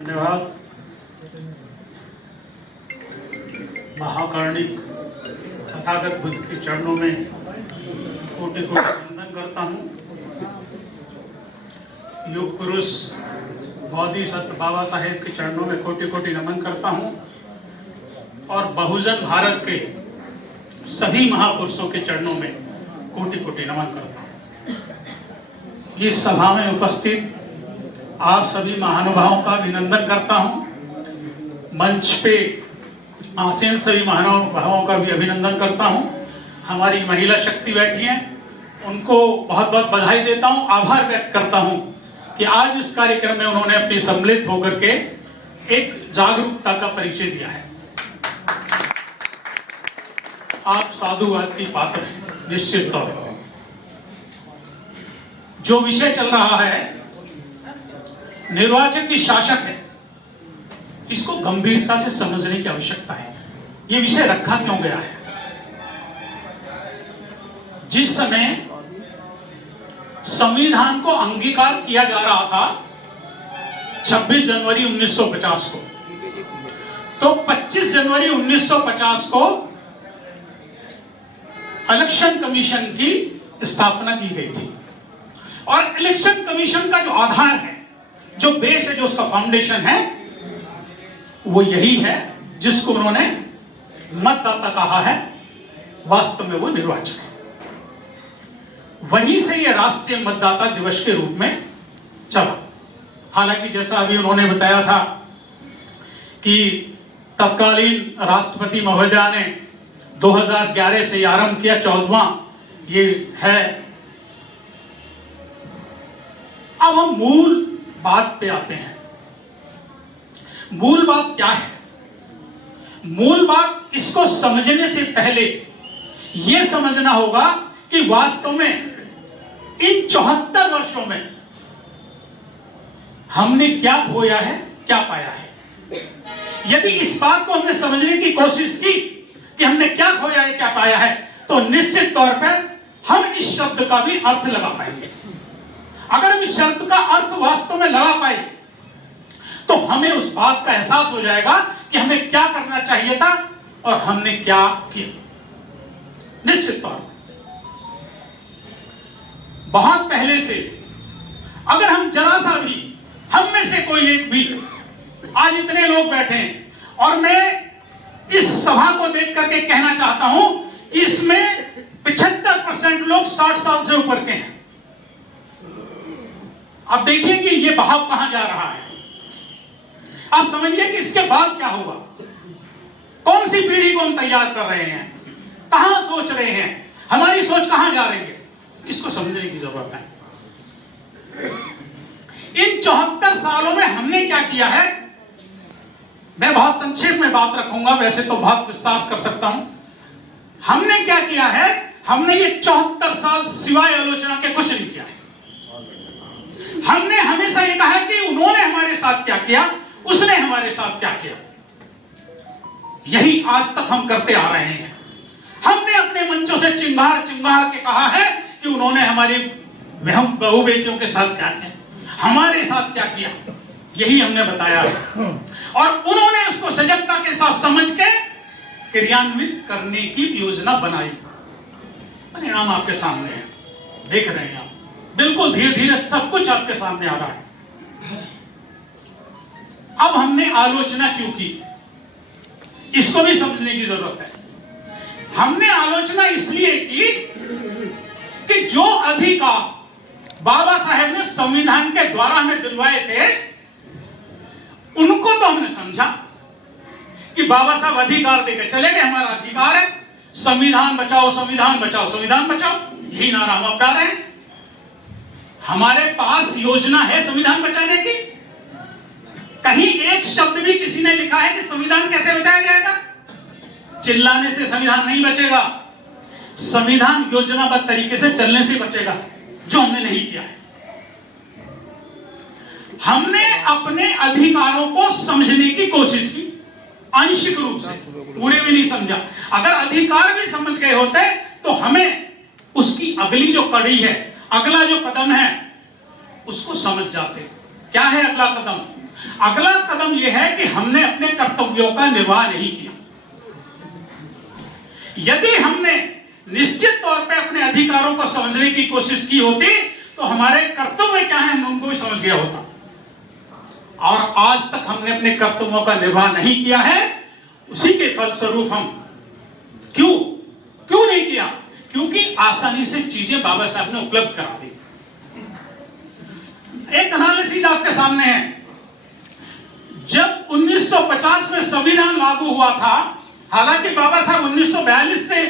धन्यवाद। महाकारुणिक तथागत बुद्ध के चरणों में कोटि कोटि वंदन करता हूँ। युग पुरुष बोधिसत्व बाबा साहेब के चरणों में कोटि कोटि नमन करता हूँ और बहुजन भारत के सभी महापुरुषों के चरणों में कोटि कोटि नमन करता हूँ। इस सभा में उपस्थित आप सभी महानुभावों का अभिनंदन करता हूं। मंच पे आसीन सभी महानुभावों का भी अभिनंदन करता हूं। हमारी महिला शक्ति बैठी हैं, उनको बहुत बहुत बधाई देता हूं, आभार व्यक्त करता हूं कि आज इस कार्यक्रम में उन्होंने अपनी सम्मिलित होकर के एक जागरूकता का परिचय दिया है। आप साधुवाद की पात्र हैं निश्चित तौर पर। जो विषय चल रहा है निर्वाचन की शासक है, इसको गंभीरता से समझने की आवश्यकता है। यह विषय रखा क्यों गया है? जिस समय संविधान को अंगीकार किया जा रहा था 26 जनवरी 1950 को, तो 25 जनवरी 1950 को इलेक्शन कमीशन की स्थापना की गई थी। और इलेक्शन कमीशन का जो आधार है, जो बेस है, जो उसका फाउंडेशन है, वो यही है जिसको उन्होंने मतदाता कहा है। वास्तव में वो निर्वाचन है। वहीं से ये राष्ट्रीय मतदाता दिवस के रूप में चला। हालांकि जैसा अभी उन्होंने बताया था कि तत्कालीन राष्ट्रपति महोदया ने 2011 से आरंभ किया, 14वां ये है। अब हम मूल बात पे आते हैं। मूल बात क्या है? मूल बात इसको समझने से पहले यह समझना होगा कि वास्तव में इन 74 वर्षों में हमने क्या खोया है, क्या पाया है। यदि इस बात को हमने समझने की कोशिश की कि हमने क्या खोया है, क्या पाया है, तो निश्चित तौर पर हम इस शब्द का भी अर्थ लगा पाएंगे। अगर हम इस शब्द का अर्थ वास्तव में लगा पाए तो हमें उस बात का एहसास हो जाएगा कि हमें क्या करना चाहिए था और हमने क्या किया। निश्चित तौर पर बहुत पहले से अगर हम जरा सा भी, हम में से कोई एक भी, आज इतने लोग बैठे हैं और मैं इस सभा को देख करके कहना चाहता हूं, इसमें 75% लोग 60 साल से ऊपर के हैं। अब देखिए कि ये बहाव कहां जा रहा है। आप समझिए कि इसके बाद क्या होगा। कौन सी पीढ़ी को हम तैयार कर रहे हैं, कहां सोच रहे हैं, हमारी सोच कहां जा रही है, इसको समझने की जरूरत है। इन 74 सालों में हमने क्या किया है, मैं बहुत संक्षेप में बात रखूंगा, वैसे तो बहुत विस्तार कर सकता हूं। हमने क्या किया है, हमने ये 74 साल सिवाय आलोचना के कुछ नहीं किया है। हमने हमेशा ये कहा कि उन्होंने हमारे साथ क्या किया, उसने हमारे साथ क्या किया। यही आज तक हम करते आ रहे हैं। हमने अपने मंचों से चिंगार चिंगार के कहा है कि उन्होंने हमारी बहू बेटियों के साथ क्या किया, हमारे साथ क्या किया, यही हमने बताया है। और उन्होंने उसको सजगता के साथ समझ के क्रियान्वित करने की योजना बनाई। परिणाम आपके सामने है, देख रहे हैं आप। बिल्कुल धीरे धीरे सब कुछ आपके सामने आ रहा है। अब हमने आलोचना क्यों की, इसको भी समझने की जरूरत है। हमने आलोचना इसलिए की कि जो अधिकार बाबा साहेब ने संविधान के द्वारा हमें दिलवाए थे, उनको तो हमने समझा कि बाबा साहब अधिकार देकर चले गए, हमारा अधिकार है, संविधान बचाओ, संविधान बचाओ, संविधान बचाओ, यही नारा हम अपना रहे हैं। हमारे पास योजना है संविधान बचाने की। कहीं एक शब्द भी किसी ने लिखा है कि संविधान कैसे बचाया जाएगा? चिल्लाने से संविधान नहीं बचेगा, संविधान योजनाबद्ध तरीके से चलने से बचेगा, जो हमने नहीं किया है। हमने अपने अधिकारों को समझने की कोशिश की, आंशिक रूप से, पूरे भी नहीं समझा। अगर अधिकार भी समझ गए होते तो हमें उसकी अगली जो कड़ी है, अगला जो कदम है, उसको समझ जाते। क्या है अगला कदम? अगला कदम यह है कि हमने अपने कर्तव्यों का निर्वाह नहीं किया। यदि हमने निश्चित तौर पे अपने अधिकारों को समझने की कोशिश की होती तो हमारे कर्तव्य क्या है हम उनको भी समझ गया होता। और आज तक हमने अपने कर्तव्यों का निर्वाह नहीं किया है, उसी के फलस्वरूप हम क्यों नहीं किया? क्योंकि आसानी से चीजें बाबा साहब ने उपलब्ध करा दी। एक एनालिसिस आपके सामने है। जब 1950 में संविधान लागू हुआ था, हालांकि बाबा साहब 1942 से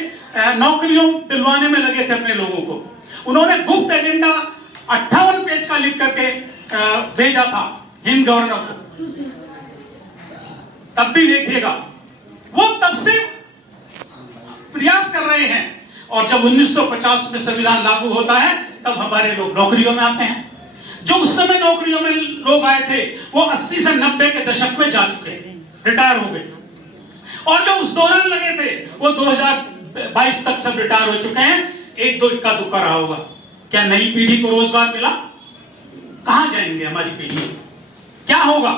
नौकरियों दिलवाने में लगे थे अपने लोगों को, उन्होंने गुप्त एजेंडा 58 पेज का लिख करके भेजा था हिंद गवर्नर को। तब भी देखिएगा वो तब से प्रयास कर रहे हैं, और जब 1950 में संविधान लागू होता है तब हमारे लोग नौकरियों में आते हैं। जो उस समय नौकरियों में लोग आए थे वो 80 से 90 के दशक में जा चुके हैं, रिटायर हो गए, और जो उस दौरान लगे थे वो 2022 तक सब रिटायर हो चुके हैं। एक दो इक्का दुक्का रहा होगा। क्या नई पीढ़ी को रोजगार मिला? कहां जाएंगे हमारी पीढ़ी? क्या होगा?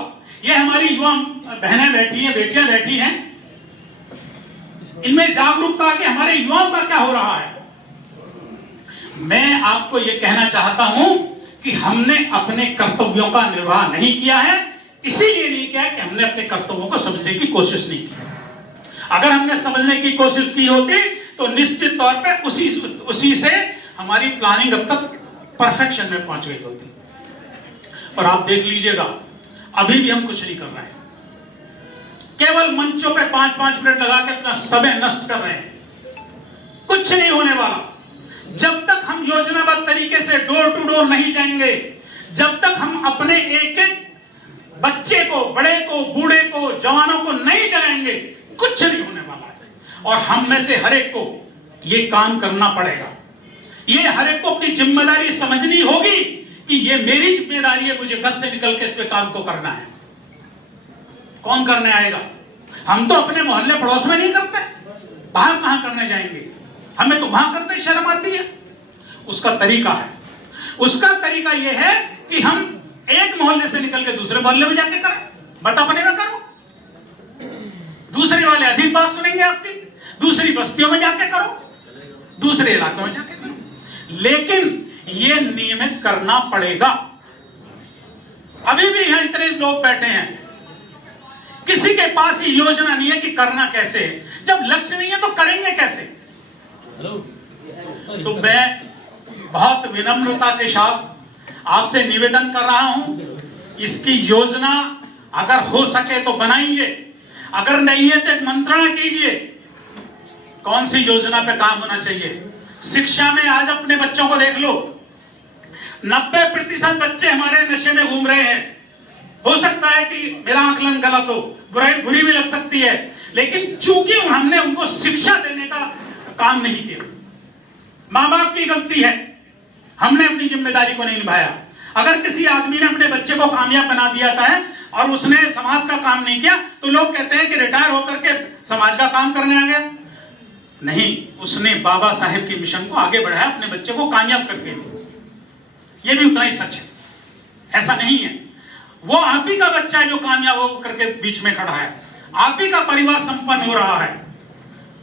ये हमारी युवा बहनें बैठी हैं, बेटियां बैठी हैं, इनमें जागरूकता कि हमारे युवाओं का क्या हो रहा है। मैं आपको यह कहना चाहता हूं कि हमने अपने कर्तव्यों का निर्वाह नहीं किया है। इसीलिए नहीं किया कि हमने अपने कर्तव्यों को समझने की कोशिश नहीं की। अगर हमने समझने की कोशिश की होती तो निश्चित तौर पे उसी से हमारी प्लानिंग अब तक परफेक्शन में पहुंच गई होती। और आप देख लीजिएगा अभी भी हम कुछ नहीं कर रहे हैं, केवल मंचों पे 5-5 मिनट लगा के अपना समय नष्ट कर रहे हैं। कुछ नहीं होने वाला जब तक हम योजनाबद्ध तरीके से डोर टू डोर नहीं जाएंगे, जब तक हम अपने एक एक बच्चे को, बड़े को, बूढ़े को, जवानों को नहीं जगाएंगे, कुछ नहीं होने वाला है। और हम में से हर एक को ये काम करना पड़ेगा। ये हर एक को अपनी जिम्मेदारी समझनी होगी कि ये मेरी जिम्मेदारी है, मुझे घर से निकल के इस पे काम को करना है। कौन करने आएगा? हम तो अपने मोहल्ले पड़ोस में नहीं करते, बाहर कहां करने जाएंगे? हमें तो वहां करने शर्म आती है। उसका तरीका है, उसका तरीका यह है कि हम एक मोहल्ले से निकल के दूसरे मोहल्ले में जाके करें, बता बनेगा करो। दूसरे वाले अधिक बात सुनेंगे आपकी, दूसरी बस्तियों में जाके करो, दूसरे इलाकों में जाके करो, लेकिन ये नियमित करना पड़ेगा। अभी भी यहां इतने लोग बैठे हैं, किसी के पास ये योजना नहीं है कि करना कैसे है। जब लक्ष्य नहीं है तो करेंगे कैसे? तो मैं बहुत विनम्रता के साथ आपसे निवेदन कर रहा हूं, इसकी योजना अगर हो सके तो बनाइए, अगर नहीं है तो मंत्रणा कीजिए कौन सी योजना पे काम होना चाहिए। शिक्षा में आज अपने बच्चों को देख लो, 90% बच्चे हमारे नशे में घूम रहे हैं। हो सकता है कि मेरा आकलन गलत हो, बुरी भी लग सकती है, लेकिन चूंकि हमने उनको शिक्षा देने का काम नहीं किया, मां बाप की गलती है, हमने अपनी जिम्मेदारी को नहीं निभाया। अगर किसी आदमी ने अपने बच्चे को कामयाब बना दिया है और उसने समाज का काम नहीं किया तो लोग कहते हैं कि रिटायर होकर के समाज का काम करने आ गया। नहीं, उसने बाबा साहेब के मिशन को आगे बढ़ाया, अपने बच्चे को कामयाब करके। ये भी उतना ही सच है, ऐसा नहीं है वो आप ही का बच्चा है जो कामयाब हो करके बीच में खड़ा है, आप ही का परिवार संपन्न हो रहा है।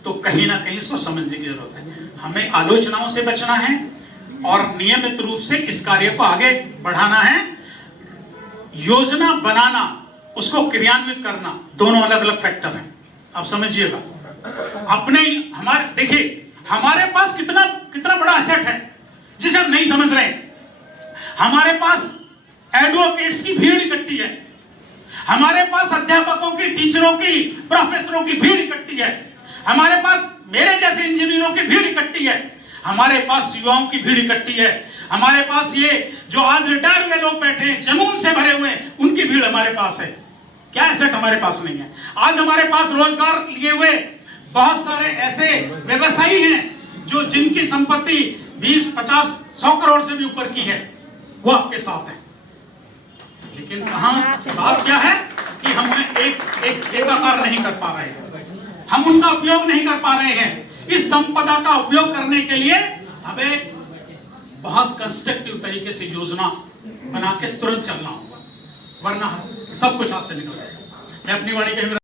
तो कहीं ना कहीं इसको समझने की जरूरत है। हमें आलोचनाओं से बचना है और नियमित रूप से इस कार्य को आगे बढ़ाना है। योजना बनाना, उसको क्रियान्वित करना, दोनों अलग अलग फैक्टर हैं, आप समझिएगा। हमारे देखिए हमारे पास कितना बड़ा एसेट है जिसे हम नहीं समझ रहे। हमारे पास एडवोकेट्स की भीड़ इकट्ठी है, हमारे पास अध्यापकों की, टीचरों की, प्रोफेसरों की भीड़ इकट्ठी है, हमारे पास मेरे जैसे इंजीनियरों की भीड़ इकट्ठी है, हमारे पास युवाओं की भीड़ इकट्ठी है, हमारे पास ये जो आज रिटायर हुए लोग बैठे हैं, जुनून से भरे हुए, उनकी भीड़ हमारे पास है। क्या एसेट हमारे पास नहीं है? आज हमारे पास रोजगार लिए हुए बहुत सारे ऐसे व्यवसायी हैं जो जिनकी संपत्ति 20, 50, 100 करोड़ से भी ऊपर की है, वो आपके साथ है। लेकिन कहां बात क्या है कि हम एक एकाकार नहीं कर पा रहे हैं, हम उनका उपयोग नहीं कर पा रहे हैं। इस संपदा का उपयोग करने के लिए हमें बहुत कंस्ट्रक्टिव तरीके से योजना बना के तुरंत चलना होगा। वरना सब कुछ हाथ से निकल जाएगा। मैं अपनी वाणी के